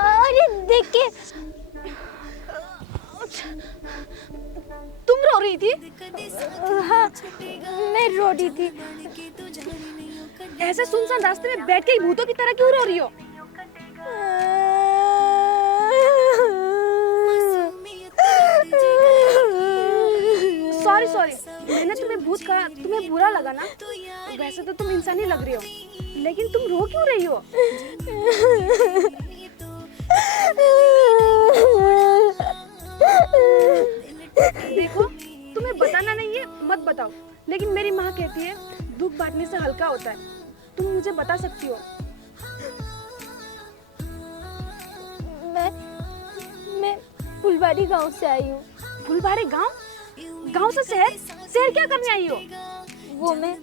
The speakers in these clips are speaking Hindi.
अरे देख के। तुम रो रही थी? हाँ, मैं रो रही थी। ऐसे सुनसान रास्ते में बैठ के भूतों की तरह क्यों रो रही हो? सॉरी सॉरी, मैंने तुम्हें भूत कहा, तुम्हें बुरा लगा ना? वैसे तो तुम इंसानी लग रही हो, लेकिन तुम रो क्यों रही हो? देखो, तुम्हें बताना नहीं है मत बताओ, लेकिन मेरी माँ कहती है दुख बांटने से हल्का होता है। तुम मुझे बता सकती हो। मैं फुलबाड़ी गांव से आई हूँ। फुलबाड़ी गांव? गांव से शहर? शहर क्या करने आई हो? वो मैं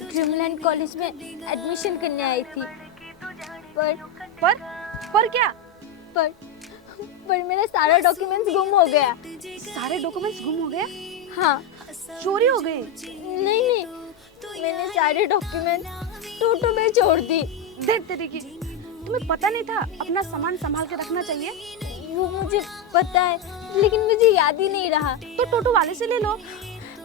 ड्रीमलैंड कॉलेज में एडमिशन करने आई थी। पर क्या? पर मेरा सारा डॉक्यूमेंट्स गुम हो गया। सारे डॉक्यूमेंट्स गुम हो गए? हाँ। चोरी हो गई? नहीं, मैंने सारे डॉक्यूमेंट्स टोटो में छोड़ दी। देख देखिए, तुम्हें पता नहीं था अपना सामान संभाल के रखना चाहिए? वो मुझे पता है, लेकिन मुझे याद ही नहीं रहा। तो टोटो वाले से ले लो।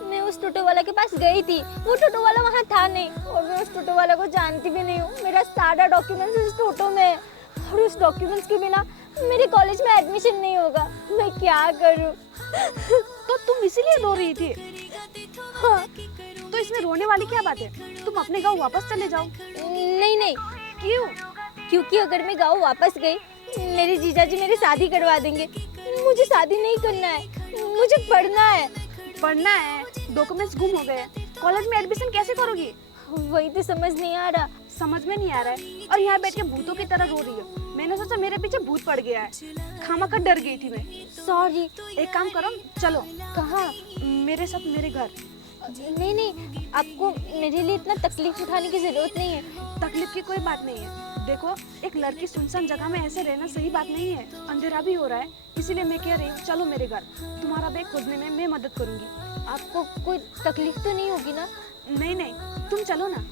मैं उस टोटो वाला के पास गई थी, वो टोटो वाला वहाँ था नहीं, और मैं उस टोटो वाला को जानती भी नहीं हूँ। मेरा सारा डॉक्यूमेंट्स उस टोटो में है, और उस डॉक्यूमेंट्स के बिना मेरे कॉलेज में एडमिशन नहीं होगा। मैं क्या करूँ? तो तुम इसीलिए रो रही थी? हाँ। तो इसमें रोने वाली क्या बात है? तुम अपने गाँव वापस चले जाओ। नहीं। क्यों? क्योंकि अगर मैं गाँव वापस गई, मेरे जीजाजी मेरी शादी करवा देंगे। मुझे शादी नहीं करना है, मुझे पढ़ना है। पढ़ना है? डॉक्यूमेंट्स गुम हो गए, कॉलेज में एडमिशन कैसे करोगी? वही तो समझ नहीं आ रहा। समझ में नहीं आ रहा है, और यहाँ बैठ के भूतों की तरह रो रही हो। मैंने सोचा मेरे पीछे भूत पड़ गया है, खामखा डर गई थी मैं। सॉरी। एक काम करो, चलो। कहाँ? मेरे साथ मेरे घर। नहीं, आपको मेरे लिए इतना तकलीफ उठाने की जरूरत नहीं है। तकलीफ की कोई बात नहीं है। देखो, एक लड़की सुनसान जगह में ऐसे रहना सही बात नहीं है। अंधेरा भी हो रहा है, इसीलिए मैं कह रही हूँ चलो मेरे घर। तुम्हारा बैग खोजने में मैं मदद करूँगी। आपको कोई तकलीफ तो नहीं होगी ना? नहीं, तुम चलो ना।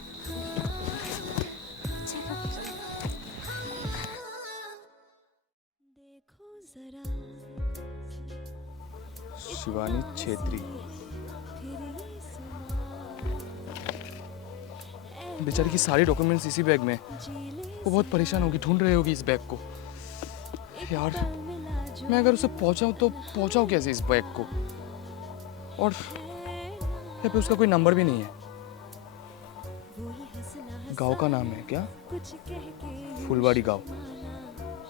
शिवानी छेत्री, बेचारी की सारी डॉक्यूमेंट्स इसी बैग में। वो बहुत परेशान होगी, ढूंढ रही होगी इस बैग को। यार, मैं अगर उसे पहुंचाऊं तो पहुंचाऊं कैसे इस बैग को? और यहाँ पे उसका कोई नंबर भी नहीं है। गांव का नाम है क्या? फुलबाड़ी गांव।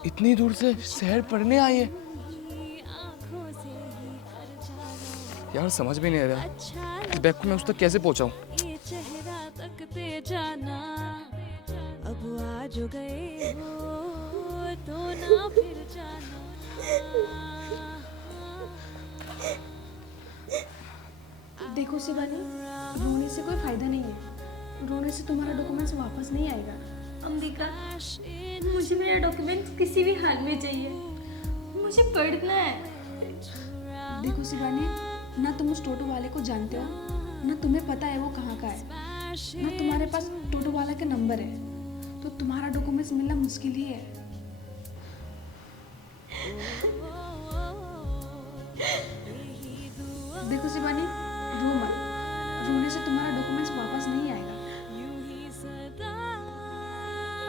इतनी दूर से शहर पढ़ने आई है। यार समझ भी नहीं आ रहा इस बैग को मैं उस तक कैसे पहुंचाऊं। जाना अब आज गए हो तो ना फिर जाना। देखो शिवानी, रोने से कोई फायदा नहीं है। रोने से तुम्हारा डॉक्यूमेंट्स वापस नहीं आएगा। अंबिका, मुझे मेरा डॉक्यूमेंट्स किसी भी हाल में चाहिए, मुझे पढ़ना है। देखो शिवानी, ना तुम उस टोटो वाले को जानते हो, ना तुम्हें पता है वो कहाँ का है, ना तुम्हारे पास टोटो वाला का नंबर है, तो तुम्हारा डॉक्यूमेंट्स मिलना मुश्किल ही है। देखो शिवानी, रो मत। रोने से तुम्हारा डॉक्यूमेंट्स वापस नहीं आएगा।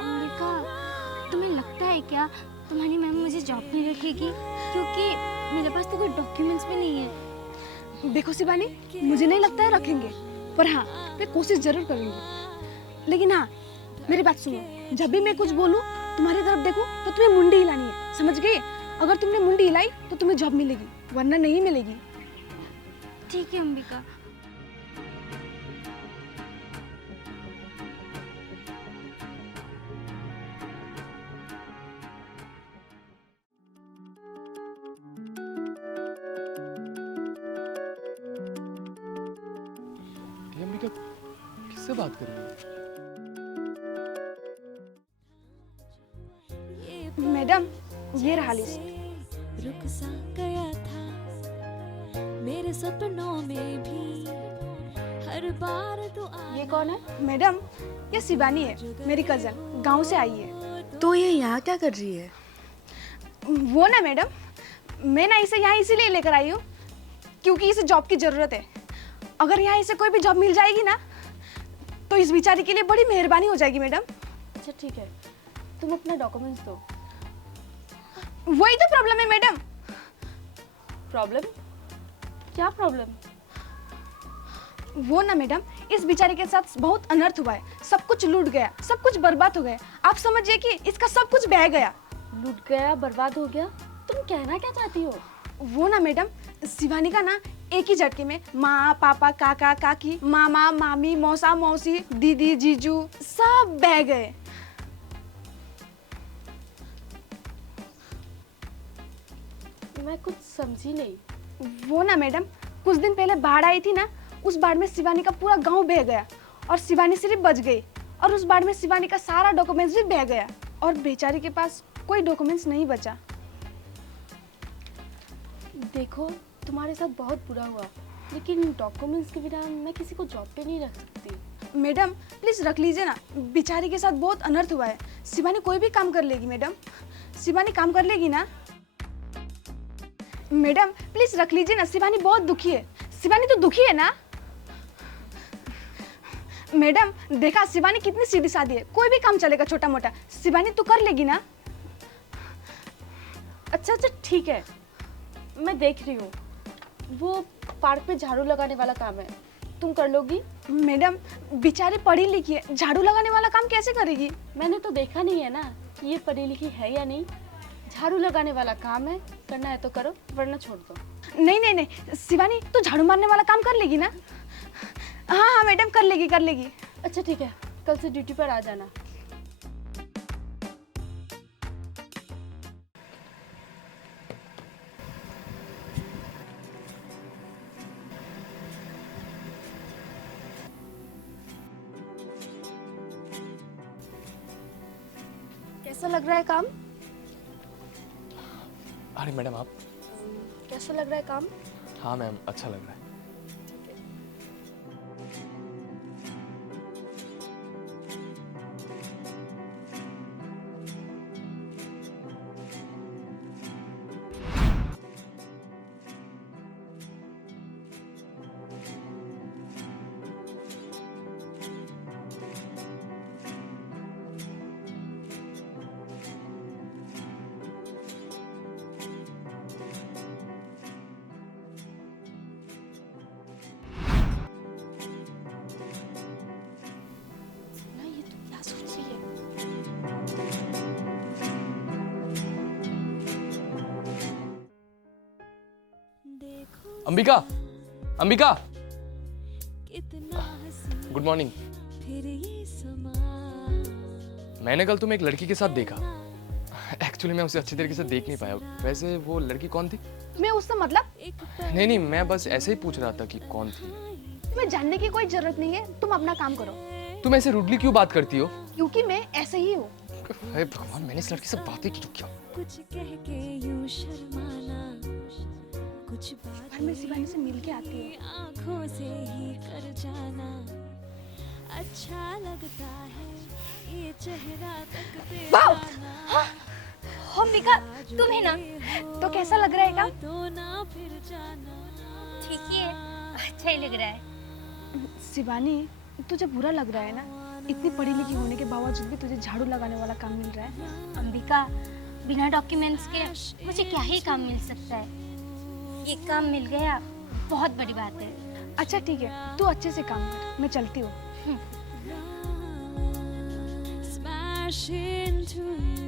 अंबिका, तुम्हें लगता है क्या तुम्हारी मैम मुझे जॉब नहीं रखेगी? क्योंकि मेरे पास तो कोई डॉक्यूमेंट्स भी नहीं है। देखो शिवानी, मुझे नहीं लगता है रखेंगे, पर हाँ मैं कोशिश जरूर करूँगी। लेकिन हाँ, मेरी बात सुनो, जब भी मैं कुछ बोलूँ तुम्हारी तरफ देखूँ तो तुम्हें मुंडी हिलानी है, समझ गए? अगर तुमने मुंडी हिलाई तो तुम्हें जॉब मिलेगी, वरना नहीं मिलेगी। ठीक है अंबिका। अंबिका किससे बात कर रही है? मैडम, ये रहा लिस्ट। रुक सा गया था मेरे सपनों में भी हर बार तो ये कौन है? मैडम, ये शिवानी है, मेरी कजन, गांव से आई है। तो ये यहाँ क्या कर रही है? वो ना मैडम, मैं ना इसे यहाँ इसीलिए लेकर आई हूँ क्योंकि इसे जॉब की ज़रूरत है। अगर यहाँ इसे कोई भी जॉब मिल जाएगी ना तो इस बेचारी के लिए बड़ी मेहरबानी हो जाएगी मैडम। अच्छा ठीक है, तुम अपना डॉक्यूमेंट्स दो। वही तो प्रॉब्लम है मैडम। प्रॉब्लम? क्या प्रॉब्लम? वो ना मैडम, इस बेचारी के साथ बहुत अनर्थ हुआ है। सब कुछ लूट गया, सब कुछ बर्बाद हो गया। आप समझिए कि इसका सब कुछ बह गया। लूट गया, बर्बाद हो गया? तुम कहना क्या चाहती हो? वो ना मैडम, शिवानी का ना एक ही झटके में माँ पापा काका काकी मामा मामी मौसा मौसी दीदी जीजू सब बह गए। मैं कुछ समझी नहीं। वो ना मैडम, कुछ दिन पहले बाढ़ आई थी ना, उस बाढ़ में शिवानी का पूरा गांव बह गया और शिवानी सिर्फ बच गई। और उस बाढ़ में शिवानी का सारा डॉक्यूमेंट्स भी बह गया और बेचारी के पास कोई डॉक्यूमेंट्स नहीं बचा। देखो, तुम्हारे साथ बहुत बुरा हुआ, लेकिन डॉक्यूमेंट्स के बिना मैं किसी को जॉब पे नहीं रख सकती। मैडम प्लीज रख लीजिए ना, बेचारी के साथ बहुत अनर्थ हुआ है। शिवानी कोई भी काम कर लेगी मैडम, शिवानी काम कर लेगी ना। मैडम प्लीज रख लीजिए ना, शिवानी बहुत दुखी है। शिवानी तो दुखी है ना मैडम। देखा शिवानी कितनी सीधी सादी है, कोई भी काम चलेगा छोटा मोटा, शिवानी तो कर लेगी ना। अच्छा ठीक है, मैं देख रही हूँ। वो पार्क पे झाड़ू लगाने वाला काम है, तुम कर लोगी? मैडम बेचारी पढ़ी लिखी है, झाड़ू लगाने वाला काम कैसे करेगी? मैंने तो देखा नहीं है ना कि ये पढ़ी लिखी है या नहीं। झाड़ू लगाने वाला काम है, करना है तो करो वरना छोड़ दो। नहीं नहीं नहीं, शिवानी तो झाड़ू मारने वाला काम कर लेगी ना। हाँ हाँ मैडम, कर लेगी कर लेगी। अच्छा ठीक है, कल से ड्यूटी पर आ जाना। कैसा लग रहा है काम? अरे मैडम आप। कैसा लग रहा है काम? हाँ मैम, अच्छा लग रहा है। ये तो क्या सोच रही है? अंबिका, अंबिका, कितना हंसी गुड मॉर्निंग। फिर ये समा। मैंने कल तुम्हें एक लड़की के साथ देखा। एक्चुअली मैं उसे अच्छी तरीके से देख नहीं पाया। वैसे वो लड़की कौन थी? मैं उससे मतलब? नहीं नहीं, मैं बस ऐसे ही पूछ रहा था कि कौन थी। तुम्हें जानने की कोई जरूरत नहीं है, तुम अपना काम करो। तुम ऐसे रूडली क्यों बात करती हो? क्योंकि मैं ऐसे ही हूँ। अरे भगवान, मैंने इस लड़की से बातें की तो क्या? कुछ कह के यूं शर्माना, कुछ घर में शिवानी से मिल के आती है। आंखों से ही कर जाना। अच्छा लगता है ये चेहरा तकते वाह! जाना। अंबिका, तुम्हें ना तो कैसा लग रहा है काम? तो ना फिर जाना। ठीक ही है, अच्छा ही लग रहा है। शिवानी, तुझे बुरा लग रहा है ना? इतनी पढ़ी लिखी होने के बावजूद भी तुझे झाड़ू लगाने वाला काम मिल रहा है। अंबिका, बिना डॉक्यूमेंट्स के मुझे क्या ही काम मिल सकता है। ये काम मिल गया, बहुत बड़ी बात है। अच्छा ठीक है, तू अच्छे से काम कर, मैं चलती हूँ। Smash into you.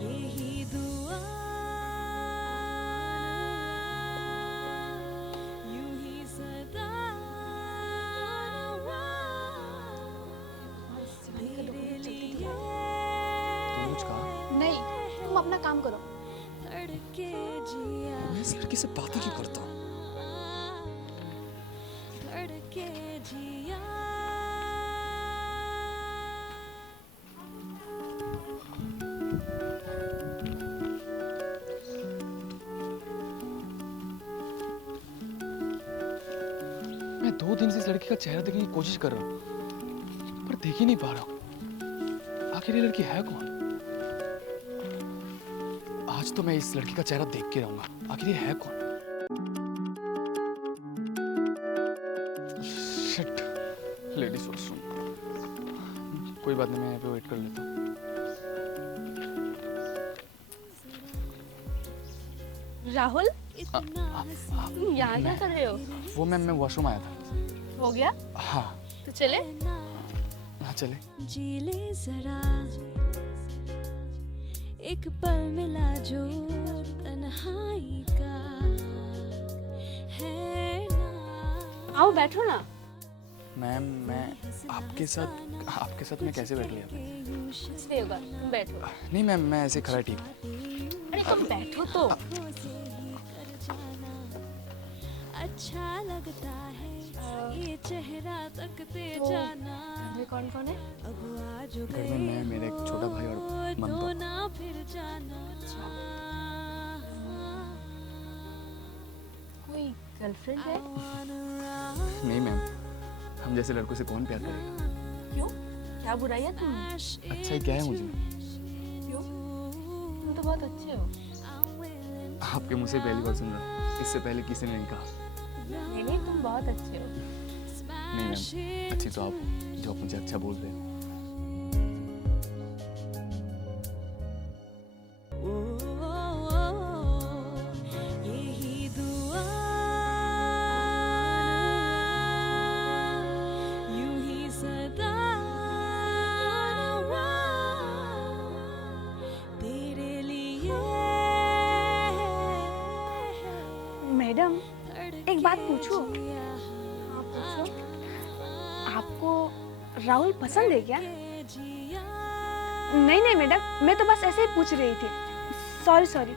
यही दुआ, यूं ही सदा तेरे लिए तुमने कुछ कहा? नहीं, तुम अपना काम करो। धड़के जिया, मैं इस लड़की से बातें क्यों करता हूँ? धड़के जिया। दिन से इस लड़की का चेहरा देखने की कोशिश कर रहा हूँ पर देख ही नहीं पा रहा हूँ। आखिर ये लड़की है कौन? आज तो मैं इस लड़की का चेहरा देख के रहूंगा, आखिर ये है कौन? Shit, ladies washroom. कोई बात नहीं, मैं यहाँ पे वेट कर लेता हूँ। राहुल, तुम यहाँ क्या कर रहे हो? वो मैं वॉशरूम आया था। हो गया हाँ तो चले। हाँ चले। जी ले जरा एक पल मिला जो तन्हाई का है ना। आओ बैठो ना। मैम मैं आपके साथ मैं कैसे बैठ लिया? कुछ नहीं होगा, तुम बैठो। नहीं मैम, मैं ऐसे खड़ा ठीक। अरे तुम बैठो तो। अच्छा लगता है ये चेहरा तकते जाना। घर में कौन कौन है? अब आज घर में मैं, मेरा एक छोटा भाई और तो मम्मा। ना फिर जाना। कोई गर्लफ्रेंड है? नहीं मैम, हम जैसे लड़कों से कौन प्यार करेगा? क्यों, क्या बुराई है तुम? अच्छा ही क्या है मुझे? क्यों, तुम तो बहुत अच्छे हो। आपके मुंह से पहली बार सुन रहा हूँ, इससे पहले किसी ने नहीं कहा। नहीं नहीं, तुम बहुत अच्छे हो। नहीं मैम, अच्छी तो आप हो, जो आप मुझे अच्छा बोल रहे हैं। यही दुआ यूं ही सदा तेरे लिए। मैडम, एक बात पूछूं? हाँ पूछो। आपको राहुल पसंद है क्या? नहीं नहीं मैडम, मैं तो बस ऐसे ही पूछ रही थी। Sorry sorry.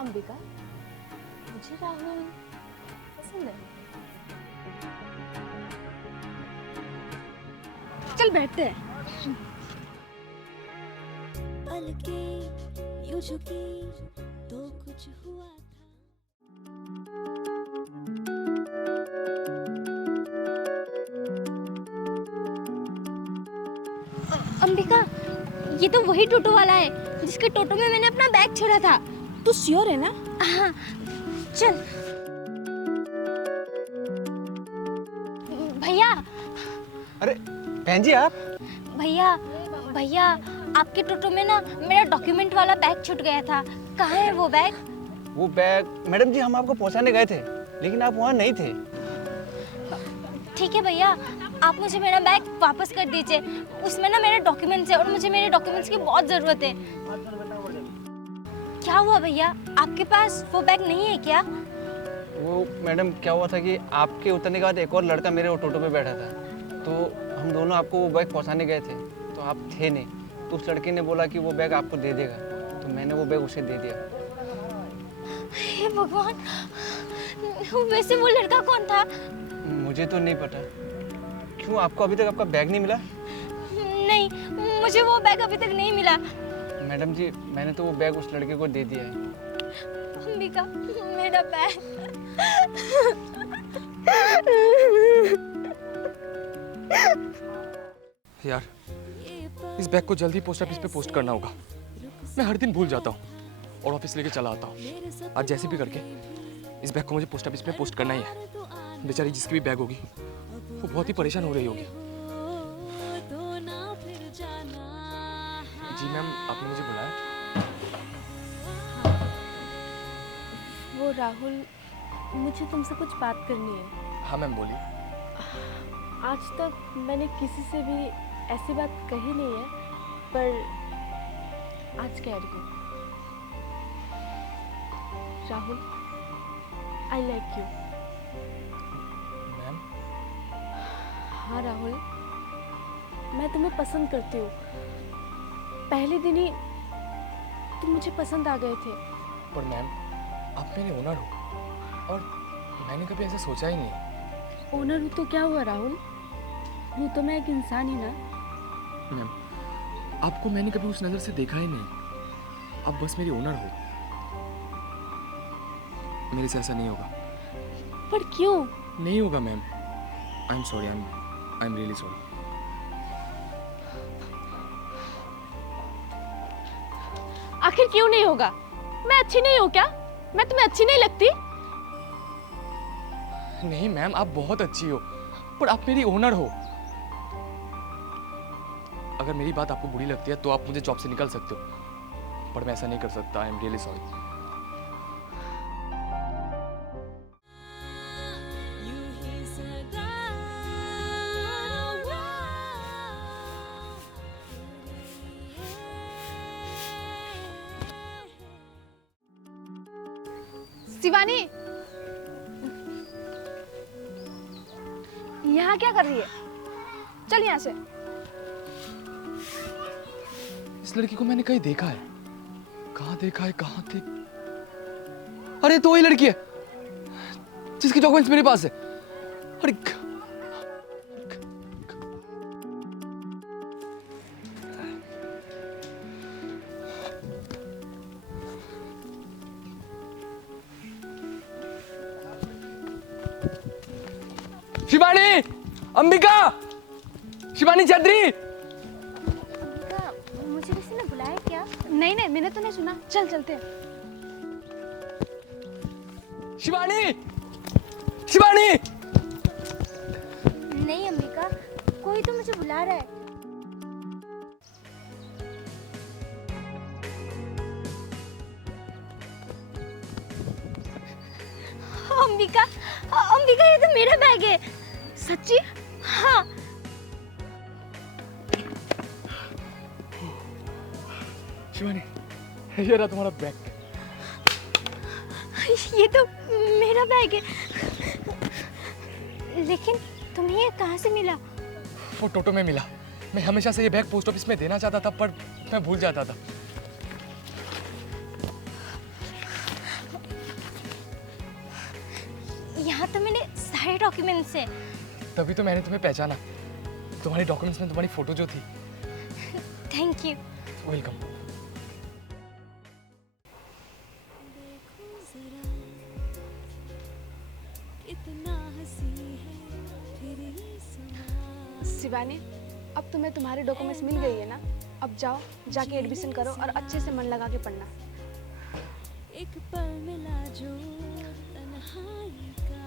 अंबिका, मुझे राहुल पसंद है। चल बैठते हैं। पलके यूं झुकी तो कुछ हुआ था। अंबिका, ये तो वही टोटो वाला है जिसके टोटो में मैंने अपना बैग छोड़ा था। तू श्योर है ना? हाँ चल। भैया अरे बहन जी, आप? भैया भैया, आपके टोटो में ना मेरा डॉक्यूमेंट वाला बैग छूट गया था। कहाँ है वो बैग? वो बैग मैडम जी हम आपको पहुंचाने गए थे, लेकिन आप वहाँ नहीं थे। ठीक है भैया, आप मुझे मेरा बैग वापस कर दीजिए। उसमें ना मेरे डॉक्यूमेंट्स है और मुझे मेरे डॉक्यूमेंट्स की बहुत ज़रूरत है। क्या हुआ भैया, आपके पास वो बैग नहीं है क्या? वो मैडम क्या हुआ था कि आपके उतरने के बाद एक और लड़का मेरे ऑटो पे बैठा था, तो हम दोनों आपको वो बैग पहुंचाने गए थे, तो आप थे नहीं। तो उस लड़के ने बोला कि वो बैग आपको दे देगा, तो मैंने वो बैग उसे दे दिया। हे भगवान, वैसे वो लड़का कौन था? मुझे तो नहीं पता। क्यों, आपको अभी तक आपका बैग नहीं मिला? नहीं, मुझे वो बैग अभी तक नहीं मिला। मैडम जी, मैंने तो वो बैग उस लड़के को दे दिया है। अंबिका, मेरा बैग। यार, इस बैग को जल्दी पोस्ट ऑफिस पे पोस्ट करना होगा। मैं हर दिन भूल जाता हूँ और ऑफिस लेके चला आता हूँ। आज जैसे भी करके इस बैग को मुझे पोस्ट ऑफिस पे पोस्ट करना ही है। बेचारी जिसकी भी बैग होगी वो बहुत ही परेशान हो रही होगी। जी मैम, आपने मुझे बुलाया? वो राहुल, मुझे तुमसे कुछ बात करनी है। हाँ मैम, बोलिए। आज तक मैंने किसी से भी ऐसी बात कही नहीं है, पर आज कह रही हूँ। Rahul, I like you. Ma'am? हाँ राहुल, मैं तुम्हें पसंद करती हूँ। पहले दिन ही तुम मुझे पसंद आ गए थे। पर मैम, आप मेरे ओनर हो और मैंने कभी ऐसा सोचा ही नहीं। ओनर हूँ तो क्या हुआ राहुल, हूँ तो मैं एक इंसान ही ना। मैम, आपको मैंने कभी उस नजर से देखा ही नहीं। आप बस मेरी ओनर हो। मेरे से ऐसा नहीं होगा। पर क्यों? नहीं होगा ma'am. I am sorry, I am really sorry. आखिर क्यों नहीं होगा? मैं अच्छी नहीं हूँ क्या? मैं तुम्हें अच्छी नहीं लगती? नहीं मैम, आप बहुत अच्छी हो, पर आप मेरी ओनर हो। अगर मेरी बात आपको बुरी लगती है तो आप मुझे जॉब से निकाल सकते हो, पर मैं ऐसा नहीं कर सकता। I am really sorry. यूं ही सदा शिवानी, यहाँ क्या कर रही है? चल यहाँ से। इस लड़की को मैंने कहीं देखा है। कहाँ देखा है, कहाँ देख? अरे तो वही लड़की है जिसके डॉक्यूमेंट्स मेरे पास है। अरे शिवानी, अंबिका, शिवानी छतरी। मुझे किसी ने बुलाया क्या? नहीं नहीं, मैंने तो नहीं सुना। चल चलते हैं। शिवानी, शिवानी। नहीं अंबिका, कोई तो मुझे बुला रहा है। अंबिका, अंबिका ये तो मेरा बैग है। सच्ची? हाँ। शिवानी, ये रहा तुम्हारा बैग। ये तो मेरा बैग है। लेकिन तुम्हें ये कहाँ से मिला? वो टोटो में मिला। मैं हमेशा से ये बैग पोस्ट ऑफिस में देना चाहता था, पर मैं भूल जाता था। यहाँ तो मैंने सारे डॉक्यूमेंट्स हैं। तभी तो मैंने तुम्हें पहचाना। तुम्हारे डॉक्यूमेंट्स में तुम्हारी फोटो जो थी। Thank you. वेलकम। इतना हंसी है फिर ही समा। शिवानी, अब तुम्हें तुम्हारे डॉक्यूमेंट्स मिल गई है ना? अब जाओ, जाके एडमिशन करो और अच्छे से मन लगा के पढ़ना। एक पल मिला जो तन्हाई का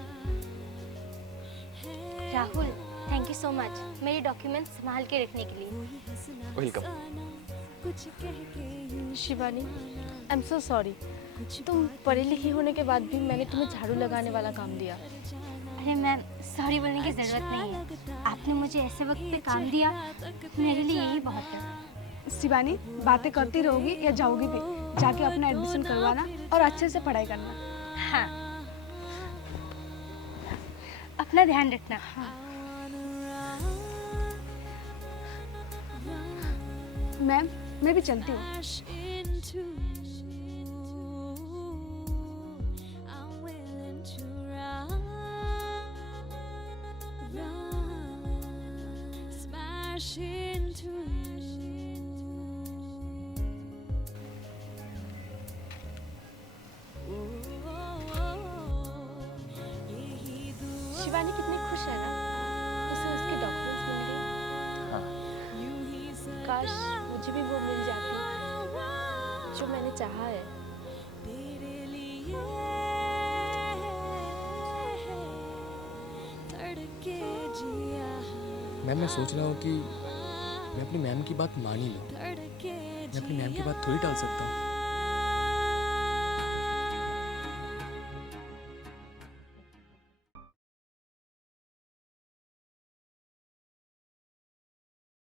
है। Rahul, thank you so much मेरे डॉक्यूमेंट्स संभाल के रखने के लिए। कोई हंसना वेलकम। हंसाना, कुछ कह के यूं Shivani, I am so sorry. तुम पढ़ी लिखी होने के बाद भी मैंने तुम्हें झाड़ू लगाने वाला काम दिया। अरे मैम, सॉरी बोलने की ज़रूरत नहीं है। आपने मुझे ऐसे वक्त पे काम दिया, मेरे लिए यही बहुत है। शिवानी, बातें करती रहोगी या जाओगी भी? जाके अपना एडमिशन करवाना और अच्छे से पढ़ाई करना। हाँ, अपना ध्यान रखना। मैम, मैं भी चलती हूँ। crash into. I'm willing to run, smash into Shivani कितनी खुश है ना, उसे उसके डॉक्यूमेंट्स मिल गए। काश मुझे भी वो मिल जाती जो मैंने चाहा है। तेरे लिए तड़के जिया, मैम, मैं सोच रहा हूँ कि मैं अपनी मैम की बात मान ही लूँ। तड़के मैं अपनी मैम की बात थोड़ी टाल सकता हूँ।